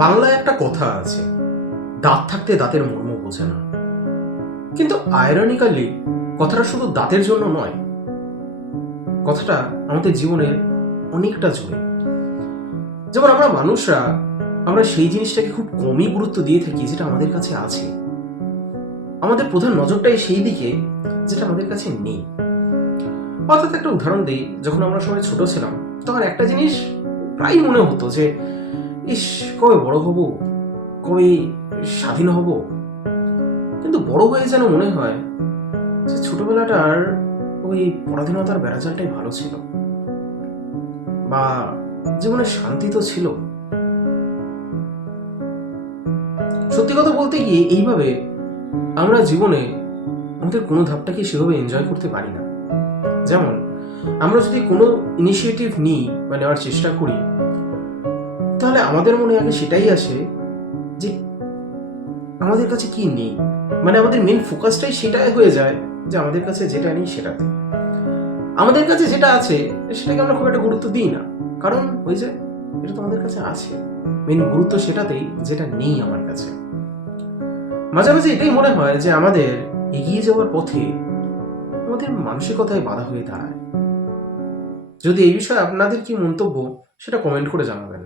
বাংলায় একটা কথা আছে, দাঁত থাকতে দাঁতের মর্ম বোঝে না। কিন্তু আয়রনিক্যালি কথাটা শুধু দাঁতের জন্য নয়, কথাটা আমাদের জীবনের অনেকটা জুড়ে। যেমন আমরা মানুষরা আমরা সেই জিনিসটাকে খুব কমই গুরুত্ব দিয়ে থাকি যেটা আমাদের কাছে আছে। আমাদের প্রধান নজরটাই সেই দিকে যেটা আমাদের কাছে নেই। অর্থাৎ একটা উদাহরণ দিই, যখন আমরা সবাই ছোট ছিলাম তখন একটা জিনিস প্রায় মনে হতো যে ইস, কবে বড় হব, কবে স্বাধীন হব। কিন্তু বড় হয়ে যেন মনে হয় যে ছোটবেলাটার ওই পরাধীনতার বেড়াজালটাই ভালো ছিল, বা জীবনে শান্তি তো ছিল। সত্যি কথা বলতে গিয়ে এইভাবে আমরা জীবনে আমাদের কোনো ধাপটাকে সেভাবে এনজয় করতে পারি না। যেমন আমরা যদি কোনো ইনিশিয়েটিভ নিই বা নেওয়ার চেষ্টা করি, তাহলে আমাদের মনে আগে সেটাই আসে যে আমাদের কাছে কি নেই। মানে আমাদের মেন ফোকাসটাই সেটাই হয়ে যায় যে আমাদের কাছে যেটা নেই সেটাতে। আমাদের কাছে যেটা আছে সেটাকে আমরা খুব একটা গুরুত্ব দিই না, কারণ ওই যে এটা তো আমাদের কাছে আছে। মেন গুরুত্ব সেটাতেই যেটা নেই আমার কাছে। মাঝে মাঝে এটাই মনে হয় যে আমাদের এগিয়ে যাওয়ার পথে আমাদের মানসিকতায় বাধা হয়ে দাঁড়ায়। যদি এই বিষয়ে আপনাদের কি মন্তব্য সেটা কমেন্ট করে জানাবেন।